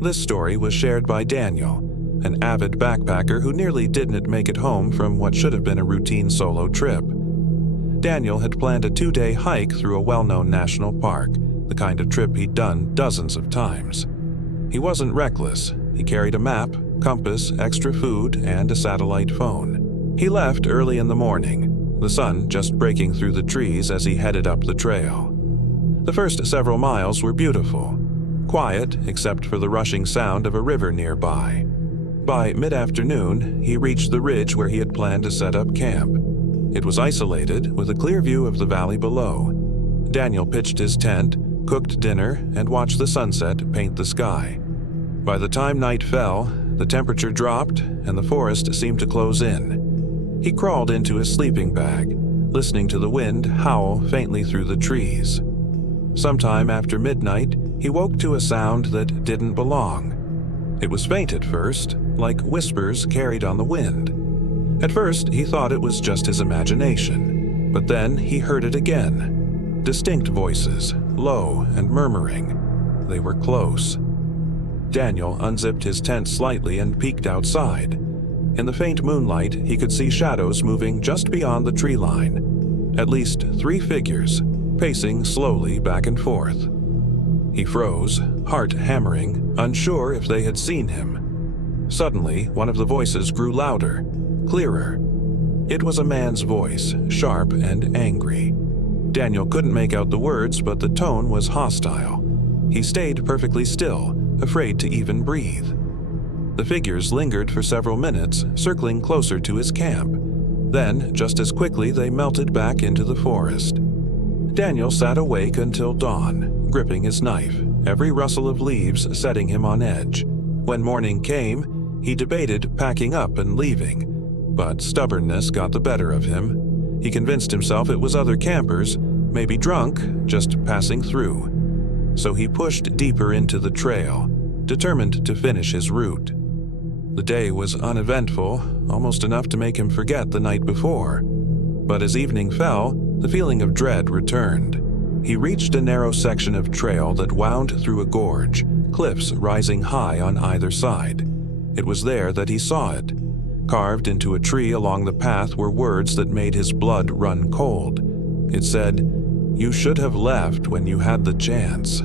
This story was shared by Daniel, an avid backpacker who nearly didn't make it home from what should have been a routine solo trip. Daniel had planned a 2-day hike through a well-known national park, the kind of trip he'd done dozens of times. He wasn't reckless. He carried a map, compass, extra food, and a satellite phone. He left early in the morning, the sun just breaking through the trees as he headed up the trail. The first several miles were beautiful, quiet except for the rushing sound of a river nearby. By mid-afternoon, he reached the ridge where he had planned to set up camp. It was isolated, with a clear view of the valley below. Daniel pitched his tent, cooked dinner, and watched the sunset paint the sky. By the time night fell, the temperature dropped and the forest seemed to close in. He crawled into his sleeping bag, listening to the wind howl faintly through the trees. Sometime after midnight, he woke to a sound that didn't belong. It was faint at first, like whispers carried on the wind. At first, he thought it was just his imagination, but then he heard it again. Distinct voices, low and murmuring. They were close. Daniel unzipped his tent slightly and peeked outside. In the faint moonlight, he could see shadows moving just beyond the tree line. At least 3 figures, pacing slowly back and forth. He froze, heart hammering, unsure if they had seen him. Suddenly, one of the voices grew louder, clearer. It was a man's voice, sharp and angry. Daniel couldn't make out the words, but the tone was hostile. He stayed perfectly still, afraid to even breathe. The figures lingered for several minutes, circling closer to his camp. Then, just as quickly, they melted back into the forest. Daniel sat awake until dawn, gripping his knife, every rustle of leaves setting him on edge. When morning came, he debated packing up and leaving, but stubbornness got the better of him. He convinced himself it was other campers, maybe drunk, just passing through. So he pushed deeper into the trail, determined to finish his route. The day was uneventful, almost enough to make him forget the night before. But as evening fell, the feeling of dread returned. He reached a narrow section of trail that wound through a gorge, cliffs rising high on either side. It was there that he saw it. Carved into a tree along the path were words that made his blood run cold. It said, "You should have left when you had the chance."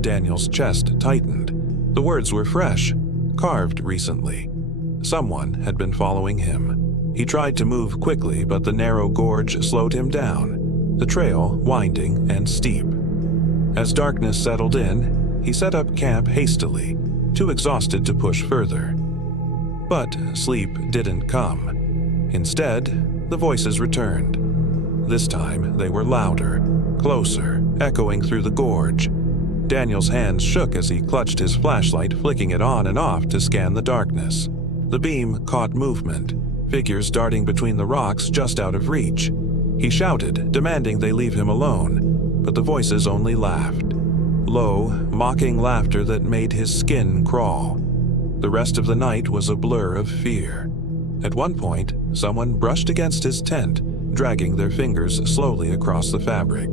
Daniel's chest tightened. The words were fresh, carved recently. Someone had been following him. He tried to move quickly, but the narrow gorge slowed him down, the trail winding and steep. As darkness settled in, he set up camp hastily, too exhausted to push further. But sleep didn't come. Instead, the voices returned. This time, they were louder, closer, echoing through the gorge. Daniel's hands shook as he clutched his flashlight, flicking it on and off to scan the darkness. The beam caught movement, figures darting between the rocks just out of reach. He shouted, demanding they leave him alone, but the voices only laughed. Low, mocking laughter that made his skin crawl. The rest of the night was a blur of fear. At one point, someone brushed against his tent, dragging their fingers slowly across the fabric.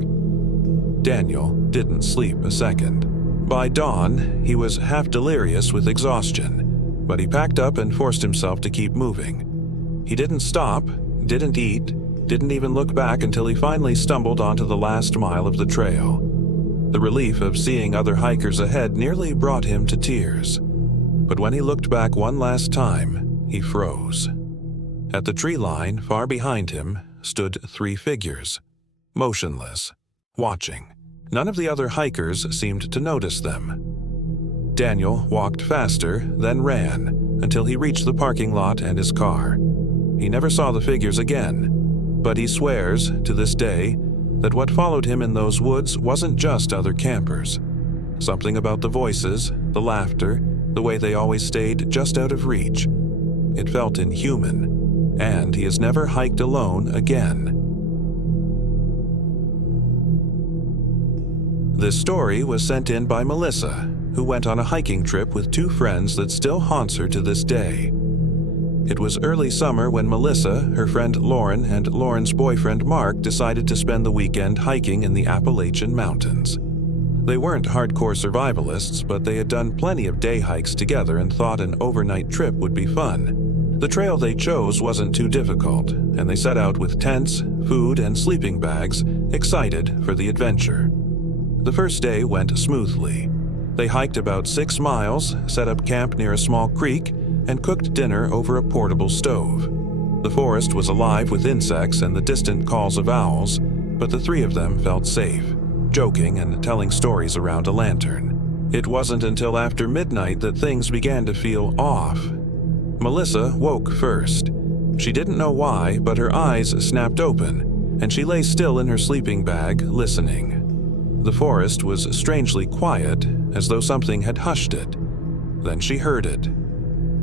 Daniel didn't sleep a second. By dawn, he was half delirious with exhaustion, but he packed up and forced himself to keep moving. He didn't stop, didn't eat, didn't even look back until he finally stumbled onto the last mile of the trail. The relief of seeing other hikers ahead nearly brought him to tears. But when he looked back one last time, he froze. At the tree line, far behind him, stood 3 figures, motionless, watching. None of the other hikers seemed to notice them. Daniel walked faster, then ran, until he reached the parking lot and his car. He never saw the figures again, but he swears, to this day, that what followed him in those woods wasn't just other campers. Something about the voices, the laughter, the way they always stayed just out of reach. It felt inhuman, and he has never hiked alone again. This story was sent in by Melissa, who went on a hiking trip with 2 friends that still haunts her to this day. It was early summer when Melissa, her friend Lauren, and Lauren's boyfriend Mark decided to spend the weekend hiking in the Appalachian Mountains. They weren't hardcore survivalists, but they had done plenty of day hikes together and thought an overnight trip would be fun. The trail they chose wasn't too difficult, and they set out with tents, food, and sleeping bags, excited for the adventure. The first day went smoothly. They hiked about 6 miles, set up camp near a small creek, and cooked dinner over a portable stove. The forest was alive with insects and the distant calls of owls, but the three of them felt safe, joking and telling stories around a lantern. It wasn't until after midnight that things began to feel off. Melissa woke first. She didn't know why, but her eyes snapped open, and she lay still in her sleeping bag, listening. The forest was strangely quiet, as though something had hushed it. Then she heard it.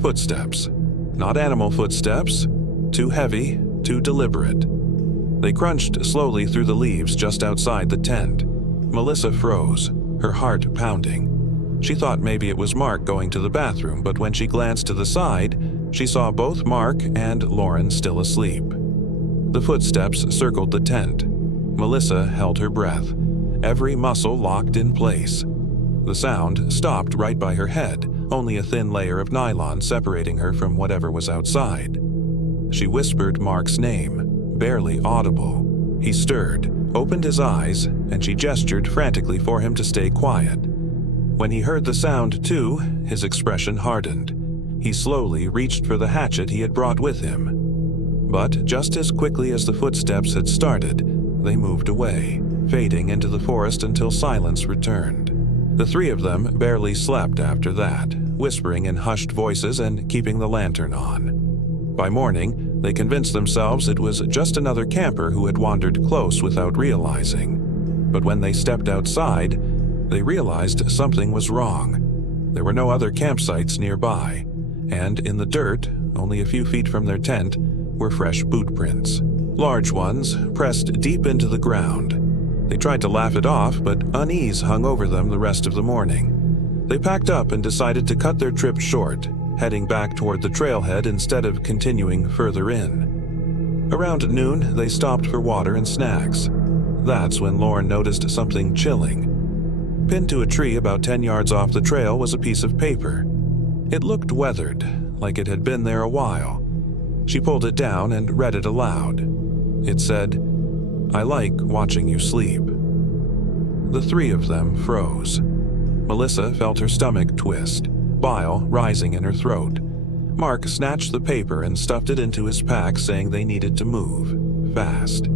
Footsteps. Not animal footsteps. Too heavy, too deliberate. They crunched slowly through the leaves just outside the tent. Melissa froze, her heart pounding. She thought maybe it was Mark going to the bathroom, but when she glanced to the side, she saw both Mark and Lauren still asleep. The footsteps circled the tent. Melissa held her breath, every muscle locked in place. The sound stopped right by her head, only a thin layer of nylon separating her from whatever was outside. She whispered Mark's name, barely audible. He stirred, opened his eyes, and she gestured frantically for him to stay quiet. When he heard the sound, too, his expression hardened. He slowly reached for the hatchet he had brought with him. But just as quickly as the footsteps had started, they moved away, fading into the forest until silence returned. The three of them barely slept after that, whispering in hushed voices and keeping the lantern on. By morning, they convinced themselves it was just another camper who had wandered close without realizing. But when they stepped outside, they realized something was wrong. There were no other campsites nearby, and in the dirt, only a few feet from their tent, were fresh boot prints. Large ones, pressed deep into the ground. They tried to laugh it off, but unease hung over them the rest of the morning. They packed up and decided to cut their trip short, heading back toward the trailhead instead of continuing further in. Around noon, they stopped for water and snacks. That's when Lauren noticed something chilling. Pinned to a tree about 10 yards off the trail was a piece of paper. It looked weathered, like it had been there a while. She pulled it down and read it aloud. It said, "I like watching you sleep." The three of them froze. Melissa felt her stomach twist, bile rising in her throat. Mark snatched the paper and stuffed it into his pack, saying they needed to move, fast.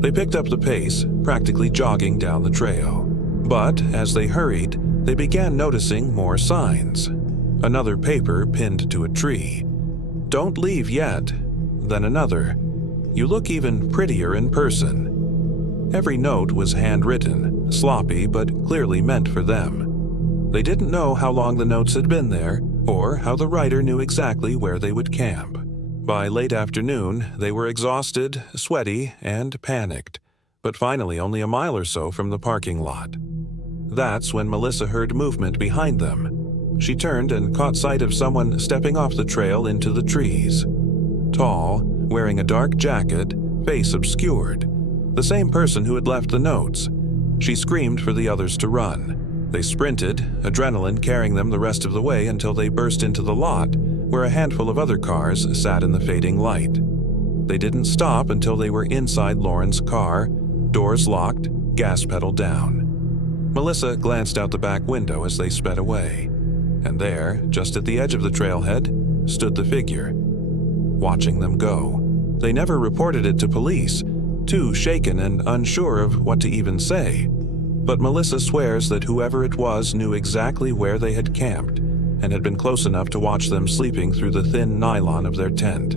They picked up the pace, practically jogging down the trail. But as they hurried, they began noticing more signs. Another paper pinned to a tree. "Don't leave yet." Then another. "You look even prettier in person." Every note was handwritten, sloppy but clearly meant for them. They didn't know how long the notes had been there, or how the writer knew exactly where they would camp. By late afternoon, they were exhausted, sweaty, and panicked, but finally only a mile or so from the parking lot. That's when Melissa heard movement behind them. She turned and caught sight of someone stepping off the trail into the trees. Tall, wearing a dark jacket, face obscured. The same person who had left the notes. She screamed for the others to run. They sprinted, adrenaline carrying them the rest of the way until they burst into the lot, where a handful of other cars sat in the fading light. They didn't stop until they were inside Lauren's car, doors locked, gas pedal down. Melissa glanced out the back window as they sped away. And there, just at the edge of the trailhead, stood the figure, watching them go. They never reported it to police, too shaken and unsure of what to even say. But Melissa swears that whoever it was knew exactly where they had camped and had been close enough to watch them sleeping through the thin nylon of their tent.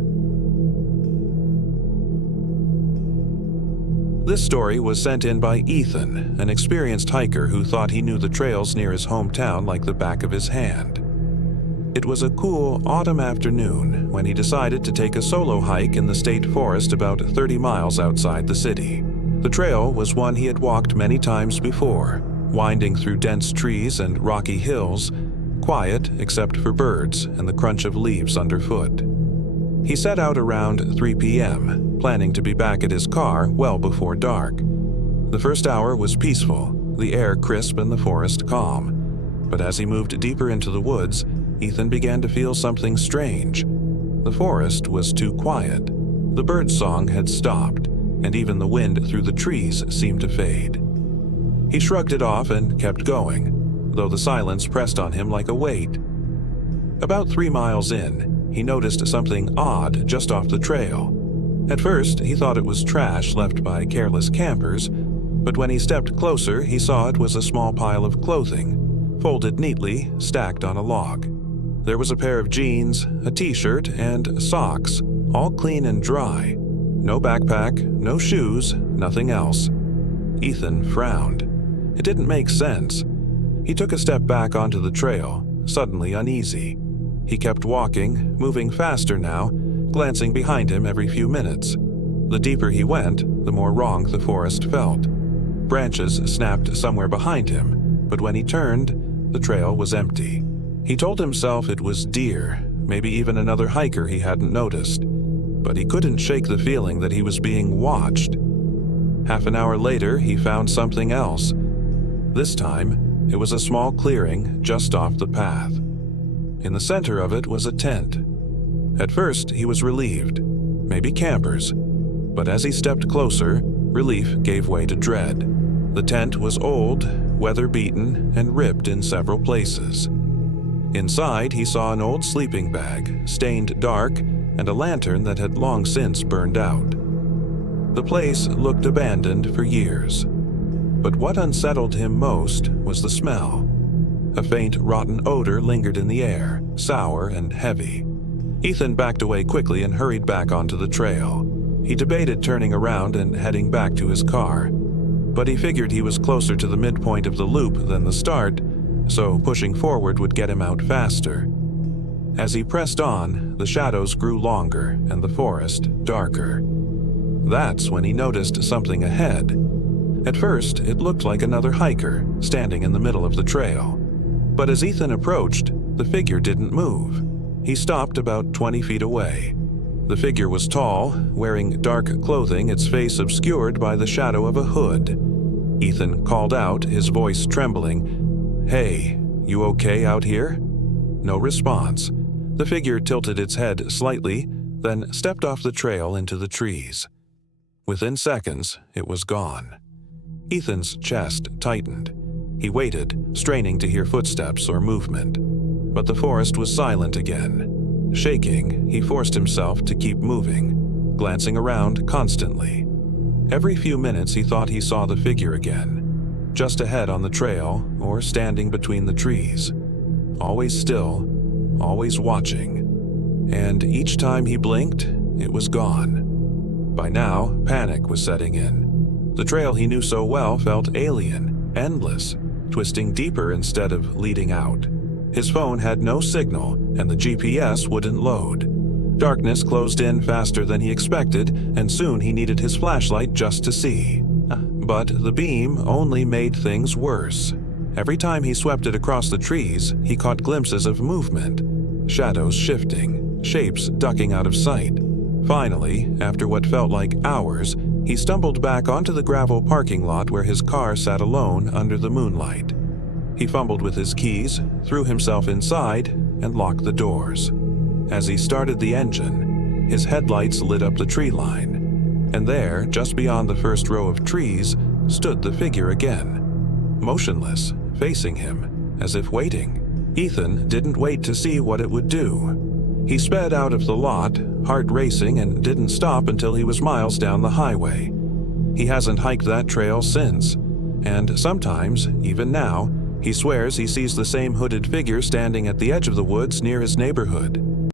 This story was sent in by Ethan, an experienced hiker who thought he knew the trails near his hometown like the back of his hand. It was a cool autumn afternoon when he decided to take a solo hike in the state forest about 30 miles outside the city. The trail was one he had walked many times before, winding through dense trees and rocky hills, quiet except for birds and the crunch of leaves underfoot. He set out around 3 p.m., planning to be back at his car well before dark. The first hour was peaceful, the air crisp and the forest calm. But as he moved deeper into the woods, Ethan began to feel something strange. The forest was too quiet. The birdsong had stopped, and even the wind through the trees seemed to fade. He shrugged it off and kept going, though the silence pressed on him like a weight. About 3 miles in, he noticed something odd just off the trail. At first, he thought it was trash left by careless campers, but when he stepped closer, he saw it was a small pile of clothing, folded neatly, stacked on a log. There was a pair of jeans, a t-shirt, and socks, all clean and dry. No backpack, no shoes, nothing else. Ethan frowned. It didn't make sense. He took a step back onto the trail, suddenly uneasy. He kept walking, moving faster now, glancing behind him every few minutes. The deeper he went, the more wrong the forest felt. Branches snapped somewhere behind him, but when he turned, the trail was empty. He told himself it was deer, maybe even another hiker he hadn't noticed, but he couldn't shake the feeling that he was being watched. Half an hour later, he found something else. This time, it was a small clearing just off the path. In the center of it was a tent. At first, he was relieved, maybe campers, but as he stepped closer, relief gave way to dread. The tent was old, weather-beaten, and ripped in several places. Inside, he saw an old sleeping bag, stained dark, and a lantern that had long since burned out. The place looked abandoned for years. But what unsettled him most was the smell. A faint, rotten odor lingered in the air, sour and heavy. Ethan backed away quickly and hurried back onto the trail. He debated turning around and heading back to his car, but he figured he was closer to the midpoint of the loop than the start, so pushing forward would get him out faster. As he pressed on, the shadows grew longer and the forest darker. That's when he noticed something ahead. At first, it looked like another hiker, standing in the middle of the trail. But as Ethan approached, the figure didn't move. He stopped about 20 feet away. The figure was tall, wearing dark clothing, its face obscured by the shadow of a hood. Ethan called out, his voice trembling, "Hey, you okay out here?" No response. The figure tilted its head slightly, then stepped off the trail into the trees. Within seconds, it was gone. Ethan's chest tightened. He waited, straining to hear footsteps or movement. But the forest was silent again. Shaking, he forced himself to keep moving, glancing around constantly. Every few minutes he thought he saw the figure again, just ahead on the trail or standing between the trees. Always still, always watching. And each time he blinked, it was gone. By now, panic was setting in. The trail he knew so well felt alien, endless, twisting deeper instead of leading out. His phone had no signal, and the GPS wouldn't load. Darkness closed in faster than he expected, and soon he needed his flashlight just to see. But the beam only made things worse. Every time he swept it across the trees, he caught glimpses of movement, shadows shifting, shapes ducking out of sight. Finally, after what felt like hours, he stumbled back onto the gravel parking lot where his car sat alone under the moonlight. He fumbled with his keys, threw himself inside, and locked the doors. As he started the engine, his headlights lit up the tree line. And there, just beyond the first row of trees, stood the figure again. Motionless, facing him, as if waiting. Ethan didn't wait to see what it would do. He sped out of the lot, heart racing, and didn't stop until he was miles down the highway. He hasn't hiked that trail since, and sometimes, even now, he swears he sees the same hooded figure standing at the edge of the woods near his neighborhood.